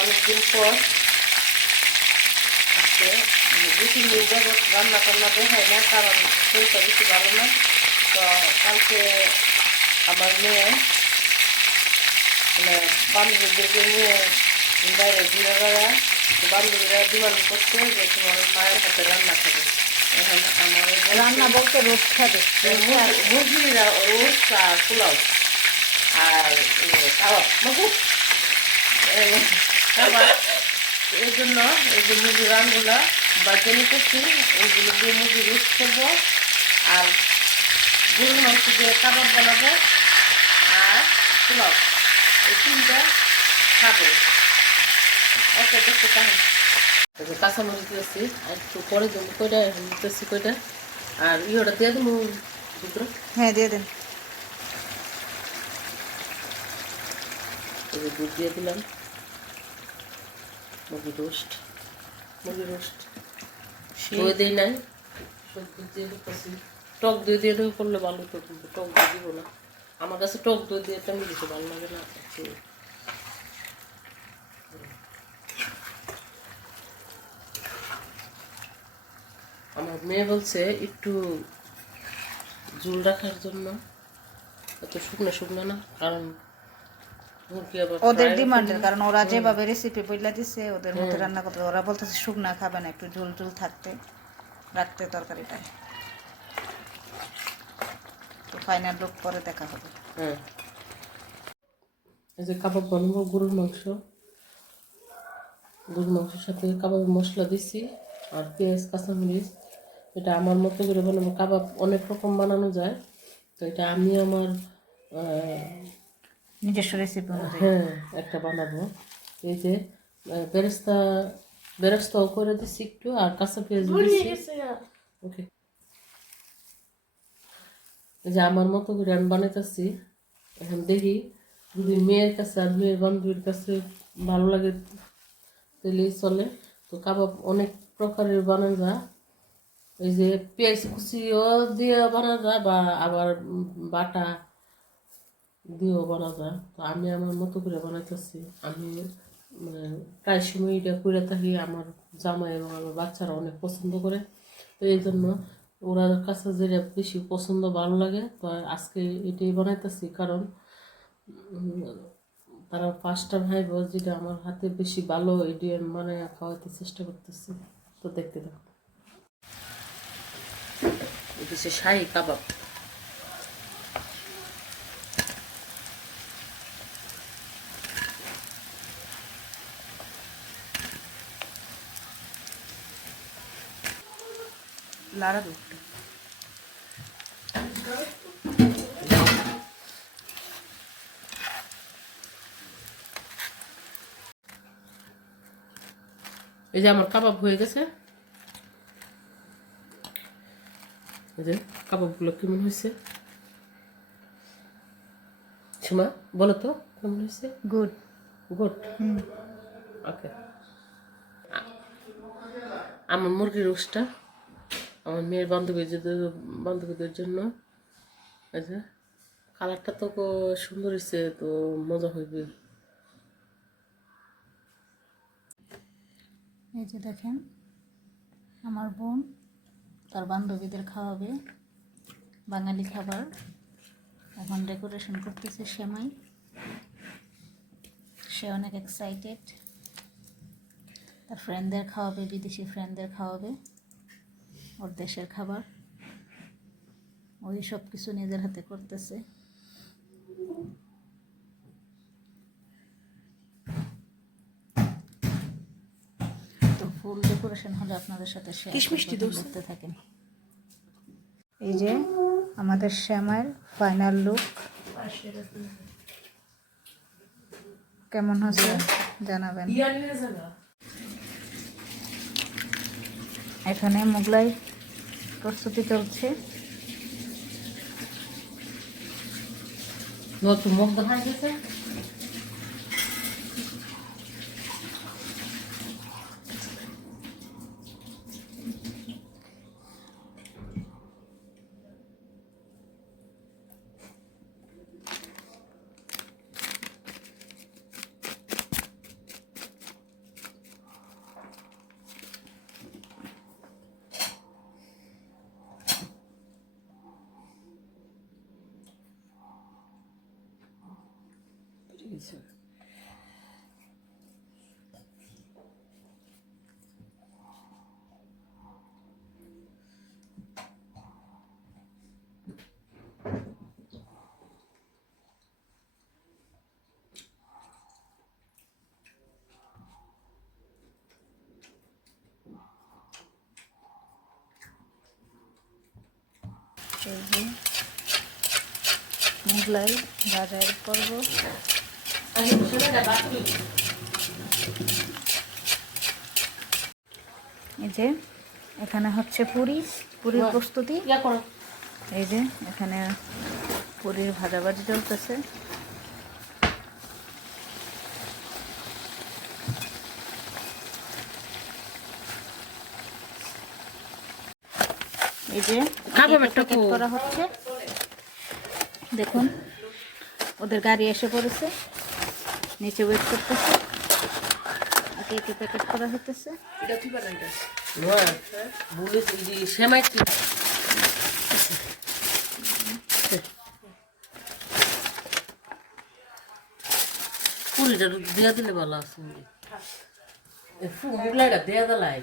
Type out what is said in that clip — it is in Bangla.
অনেকদিন পর আজকে 2-3 দিন যাবত রান্না টান্না দেখাই না, কারণ শরীরটা বেশি ভালো না। তো কালকে আমার মেয়ে মানে বান্ধবীদেরকে নিয়ে বাইরে ঘুরে বেড়া, বান্ধবীরা ডিমান্ড করছে যে তোমার মায়ের হাতে রান্না খাবে। এখন আমার রান্না বলতে রোজ খাবে, মুরগির রোস্ট আর পোলাও আর কাবাব কাবাব। এই জন্য এই যে মুরগির রানগুলা বাজে নিতেছি, এইগুলো দিয়ে মুরগি রোস্ট করবো আর গরুর মাংস দিয়ে কাবাব বানাবো আর পোলাও, এই তিনটা খাবো। ওকে দেখতে চাই কাঁচামরিচ দিয়েছি আর একটু পরে দেবো কইটা, দিতেছি কইটা আর ইয়েটা দিয়ে দেবো ভিতরে। হ্যাঁ দিয়ে দেন। দুধ দিয়ে দিলাম, মুরগি রোস্ট দই দিই নাই, সব দুধ দিয়ে করতেছি। টক দই দিয়ে করলে ভালো তো, কিন্তু টক দই দিব না, আমার কাছে টক দই দিয়ে তেমন কিছু ভালো লাগে না। আমার মেয়ে বলছে একটু ঝোল রাখার জন্য, এত শুকনো না, কারণ ওদের ডিমান্ডের কারণ ওরা যেভাবে রেসিপি বইলা দিছে ওদের মধ্যে রান্না করতে, ওরা বলতেছে শুকনা খাবে না, একটু ঝোল ঝোল থাকতে রাখতে তরকারিটা। তো ফাইনাল লুক পরে দেখা হবে। হ্যাঁ, এই যে কাবাব বানাবো, গরুর মাংসের সাথে কাবাবের মশলা দিছি আর পেঁয়াজ কাঁচামরিচ। এটা আমার মতো করে বানাবো। কাবাব অনেক রকম বানানো যায়, তো এটা আমি আমার নিজস্ব রেসিপি। হ্যাঁ একটা বানাবো। এই যে বেরেস্তাও করে দিচ্ছি একটু আর কাঁচা পেঁয়াজ দিচ্ছি। ওকে, এই যে আমার মতো করে আমি বানাইতেছি। এখন দেখি যদি মেয়ের কাছে আর মেয়ের বান্ধবীর কাছে ভালো লাগে তাহলেই চলে। তো কাবাব অনেক প্রকারের বানানো যায়, এই যে পেঁয়াজ কুচিও দিয়ে বানা যায় বা আবার বাটা দিয়েও বানা যায়। তো আমি আমার মতো করে বানাইতেছি। আমি মানে প্রায় সময় এটা করে থাকি, আমার জামাই এবং আমার বাচ্চারা অনেক পছন্দ করে। তো এই জন্য ওরা কাছে যেটা বেশি পছন্দ ভালো লাগে, তো আজকে এটাই বানাইতেছি। কারণ তারা 5টা ভাই বোন, যেটা আমার হাতে বেশি ভালো এটি আমি মানে খাওয়াতে চেষ্টা করতেছি। তো দেখতে থাকো। এটা হচ্ছে শাহী কাবাব। লাড়া দুধ এই যে আমার কাবাব হয়ে গেছে। এই যে কাবাবগুলো কেমন হয়েছে সুমা বলো তো, কেমন হয়েছে? গুড। ওকে, আমার মুরগির রোস্টটা আমার মেয়ের বান্ধবীদের জন্য। এই যে কালারটা তো সুন্দর হয়েছে, তো মজা হইবে। এই যে দেখেন আমার বোন তার বান্ধবীদের খাওয়াবে বাঙালি খাবার। এখন ডেকোরেশন করতেছে সেমাই, সে অনেক এক্সাইটেড। তার ফ্রেন্ডদের খাওয়াবে, বিদেশি ফ্রেন্ডদের খাওয়াবে ওর দেশের খাবার। ওই সব কিছু নিজের হাতে করতেছে। তো ফুল ডেকোরেশন হলে আপনাদের সাথে দেখতে থাকেন। এই যে আমাদের শ্যামার ফাইনাল লুক কেমন হচ্ছে জানাবেন। এখানে মোগলাই প্রস্তুতি চলছে। নতুন মুখ দেখা গেছে। দিছো এই যে মোগলাই বাজার করব। এই যে এখানে হচ্ছে পুরির প্রস্তুতি। এই যে এখানে পুরির ভাজাভাজি চলতেছে। এই যে প্যাকেট করা হচ্ছে, দেখুন ওদের গাড়ি এসে পড়েছে, নিচে ওয়েট করতেছে, একে একে প্যাকেট করা হতেছে। পুরিটা দিয়া দিলে ভালো আছে, দেয়া দিলাই